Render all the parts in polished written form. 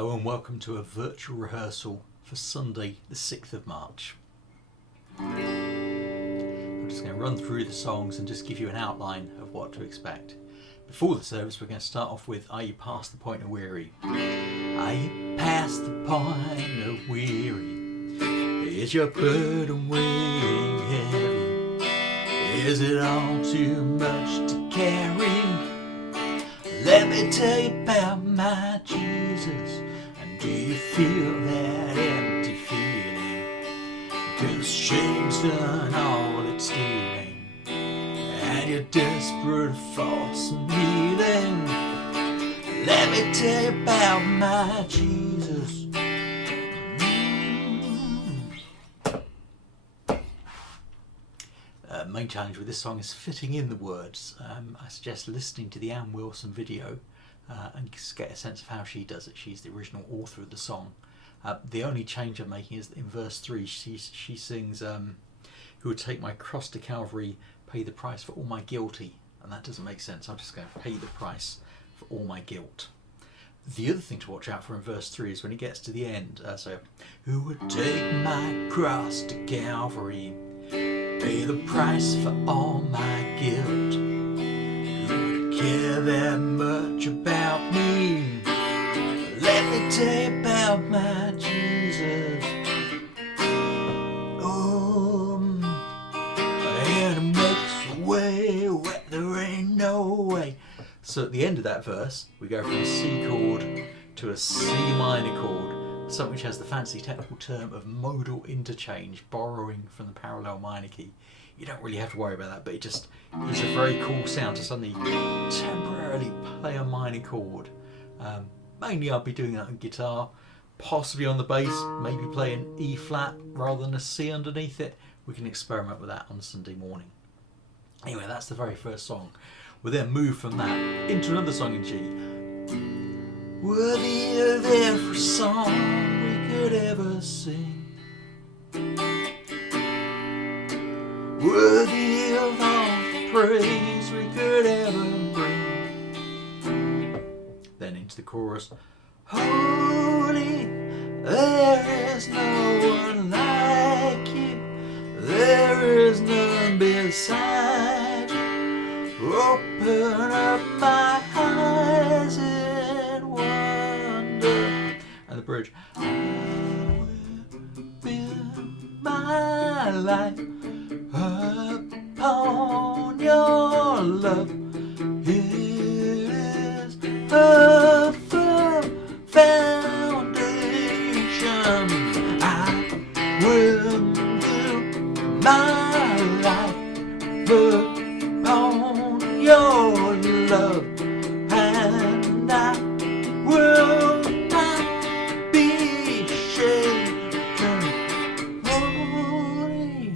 Hello and welcome to a virtual rehearsal for Sunday the 6th of March. I'm just going to run through the songs and just give you an outline of what to expect. Before the service we're going to start off with Are You Past the Point of Weary? Are you past the point of weary? Is your burden weighing heavy? Is it all too much to carry? Let me tell you about my Jesus. And do you feel that empty feeling? 'Cause shame's done all it's stealing, and you're desperate for some healing. Let me tell you about my Jesus. Main challenge with this song is fitting in the words. I suggest listening to the Ann Wilson video and get a sense of how she does it. She's the original author of the song. The only change I'm making is that in verse 3 she sings, who would take my cross to Calvary, pay the price for all my guilty. And that doesn't make sense. I'm just going to pay the price for all my guilt. The other thing to watch out for in verse 3 is when he gets to the end. Who would take my cross to Calvary, pay the price for all my guilt? Who would care that much about me? Let me tell you about my Jesus. Oh, and it makes a way where there ain't no way. So at the end of that verse, we go from a C chord to a C minor chord, something which has the fancy technical term of modal interchange, borrowing from the parallel minor key. You don't really have to worry about that, but it just gives a very cool sound to suddenly temporarily play a minor chord. Mainly I'll be doing that on guitar, possibly on the bass, maybe play an E flat rather than a C underneath it. We can experiment with that on Sunday morning. Anyway, that's the very first song. We'll then move from that into another song in G. Worthy of every song we could ever sing, worthy of all the praise we could ever bring. Then into the chorus. Holy, there is no one like you, there is none beside you. Open up my eyes in wonder. And the bridge. I will build my life upon your love. It is a firm foundation. I will build my life upon your love, and I will not be shaken. Holy.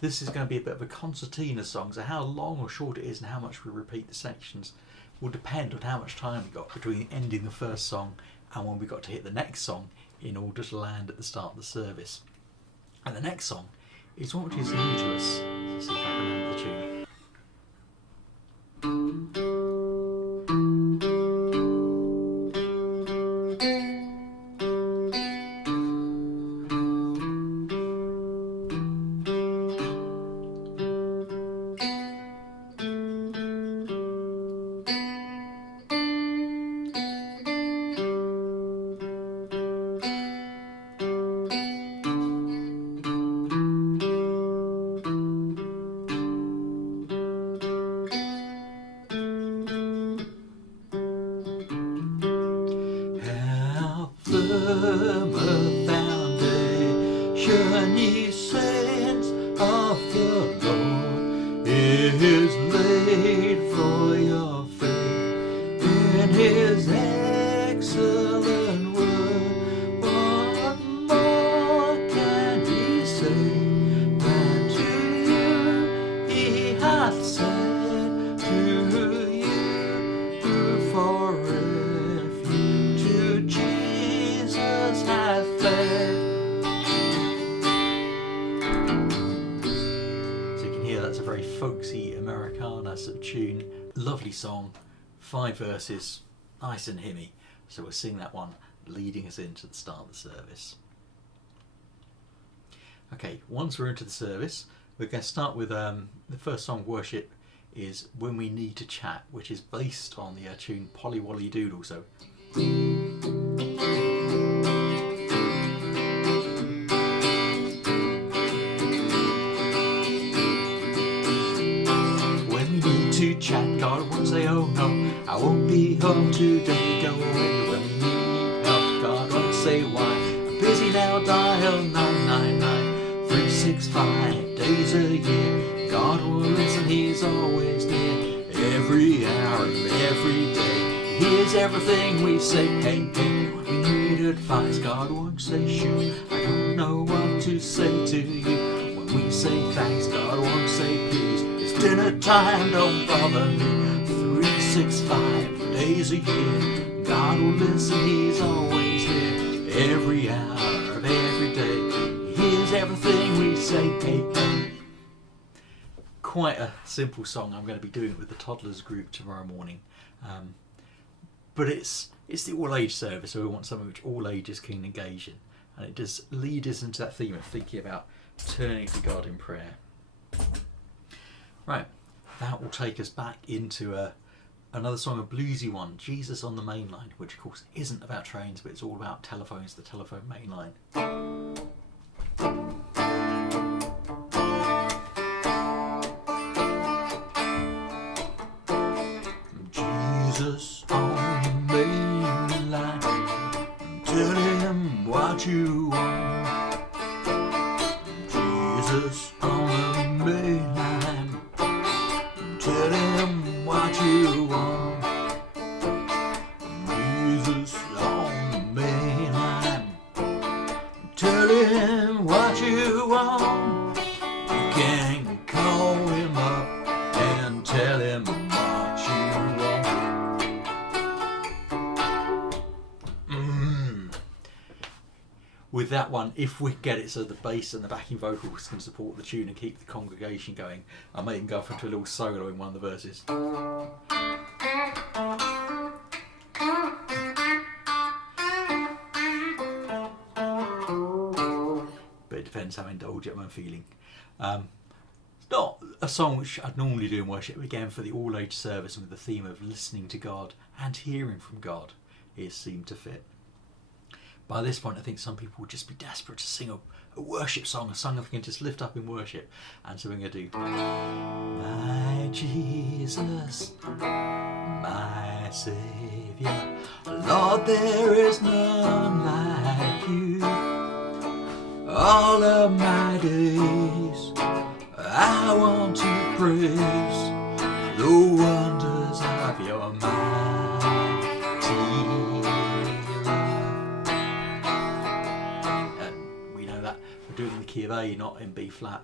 This is going to be a bit of a concertina song, so how long or short it is and how much we repeat the sections will depend on how much time we got between ending the first song and when we got to hit the next song in order to land at the start of the service. And the next song is one which is new to us. Let's see if I can remember the tune. Firm a foundation, ye saints of the Lord, is laid for your faith in His excellent word. What more can He say than to you He hath said, to you who for refuge to Jesus hath fled. So you can hear that's a very folksy Americana sort of tune. Lovely song, 5 verses, nice and hymny. So we'll sing that one, leading us into the start of the service. Okay, once we're into the service, we're going to start with the first song of worship is When We Need to Chat, which is based on the tune Polly Wolly Doodle. So when we need to chat, God won't say, oh no, I won't be home today, go away. When we need help, God won't say why, I'm busy now, dial 999 365 days a year. God will listen, He's always near, every hour of every day. He hears everything we say, hey, hey. When we need advice, God won't say shoot, I don't know what to say to you. When we say thanks, God won't say please, it's dinner time, don't bother me. 365 days a year, God will listen, He's always here, every hour of every day. He hears everything we say, hey, hey. Quite a simple song. I'm going to be doing it with the toddlers group tomorrow morning, but it's the all-age service, so we want something which all ages can engage in, and it does lead us into that theme of thinking about turning to God in prayer. Right, that will take us back into another song, a bluesy one, Jesus on the Main Line, which of course isn't about trains, but it's all about telephones, the telephone main line. Jesus on the main line, tell him what you want. Jesus on the main line, tell him what you want. Jesus on the main line, tell him what you want. You can call him up and tell him what you want. With that one, if we get it so the bass and the backing vocals can support the tune and keep the congregation going, I may even go off into a little solo in one of the verses. But it depends how indulgent I'm feeling. It's not a song which I'd normally do in worship, again for the all-age service and with the theme of listening to God and hearing from God, it seemed to fit. By this point, I think some people would just be desperate to sing a worship song, a song that we can just lift up in worship. And so we're going to do My Jesus, my Saviour, Lord, there is none like you. All of my days I want to praise the wonders of your mighty love. We're doing it in the key of A, not in B flat.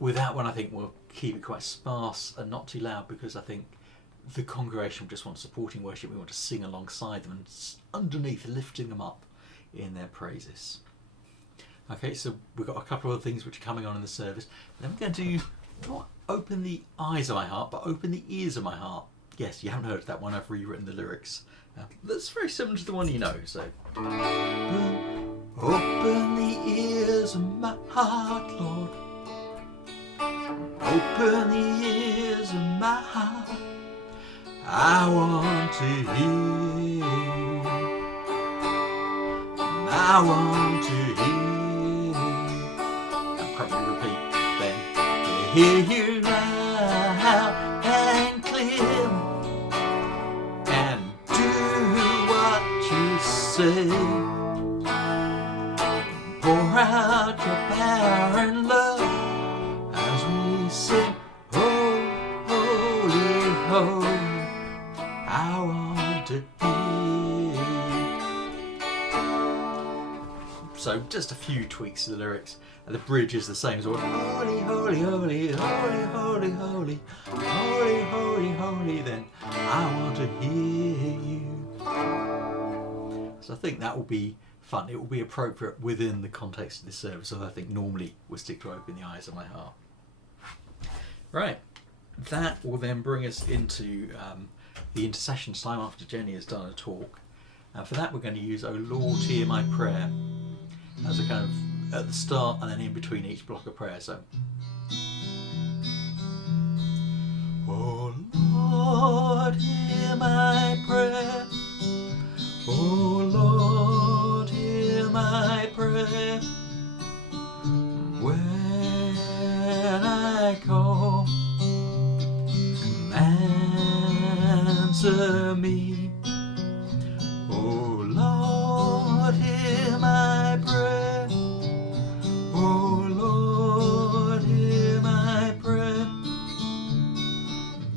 With that one, I think we'll keep it quite sparse and not too loud, because I think the congregation just wants supporting worship. We want to sing alongside them and underneath lifting them up in their praises. Okay, so we've got a couple of things which are coming on in the service. Then we're going to do not open the eyes of my heart, but open the ears of my heart. Yes, you haven't heard that one. I've rewritten the lyrics. That's very similar to the one you know. So. Open the ears of my heart, Lord. Open the ears of my heart. I want to hear you. I want to hear you. I'll probably repeat then. To hear you loud and clear, and do what you say. Pour out your power and love as we sing, oh, holy, holy, I want to hear you. So just a few tweaks to the lyrics, and the bridge is the same as well. Holy, holy, holy, holy, holy, holy, holy, holy, holy, then I want to hear you. So I think that will be fun. It will be appropriate within the context of this service, so I think normally we'll stick to Open the Eyes of My Heart. Right, that will then bring us into the intercession time after Jenny has done a talk, And for that we're going to use "O Lord, hear my prayer" as a kind of at the start and then in between each block of prayer. So, "Oh Lord, hear my prayer. Oh Lord, hear my prayer. When I call, answer me. Oh Lord, hear my prayer. Oh Lord, hear my prayer.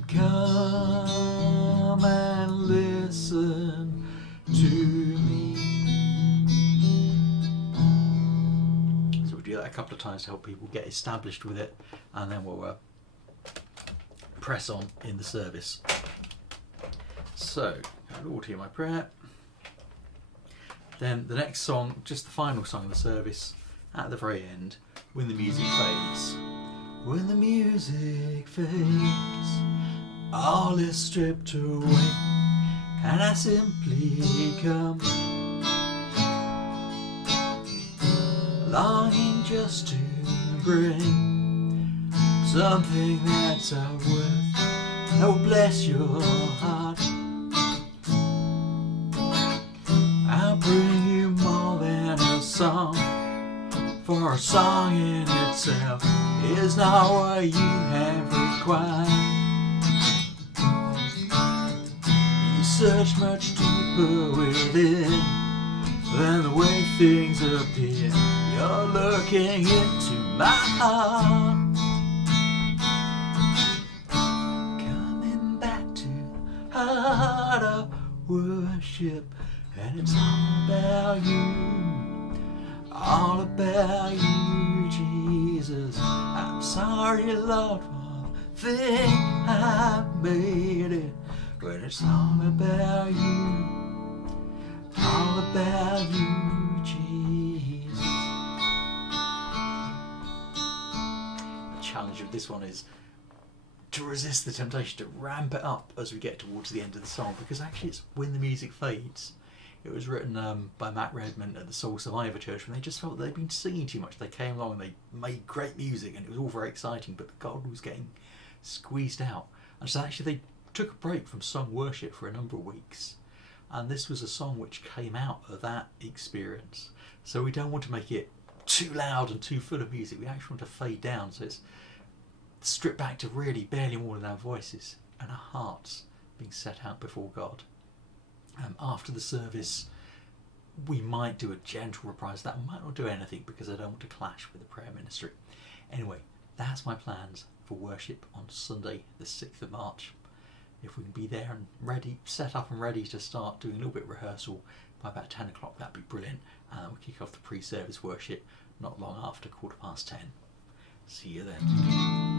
Come and listen to me." So we do that a couple of times to help people get established with it, and then we'll press on in the service. So, "Lord, hear my prayer." Then the next song, just the final song of the service, at the very end, "When the music fades." When the music fades, all is stripped away, and I simply come, longing just to bring something that's of worth that will bless your heart. I'll bring you more than a song, for a song in itself is not what you have required. You search much deeper within than the way things appear. You're looking into my heart, coming back to the heart of worship, and it's all about you, all about you, Jesus. I'm sorry, Lord, for the thing I made it, but it's all about you, all about you, Jesus. The challenge of this one is to resist the temptation to ramp it up as we get towards the end of the song, because actually it's "When the Music Fades." It was written by Matt Redman at the Soul Survivor Church, and they just felt they'd been singing too much. They came along and they made great music, and it was all very exciting, but God was getting squeezed out. And so actually they took a break from sung worship for a number of weeks. And this was a song which came out of that experience. So we don't want to make it too loud and too full of music. We actually want to fade down, so it's stripped back to really barely more than our voices and our hearts being set out before God. After the service, we might do a gentle reprise. That might not do anything because I don't want to clash with the prayer ministry. Anyway, that's my plans for worship on Sunday the 6th of March. If we can be there and ready, set up and ready to start doing a little bit of rehearsal by about 10 o'clock, that'd be brilliant. And we'll kick off the pre-service worship not long after 10:15. See you then.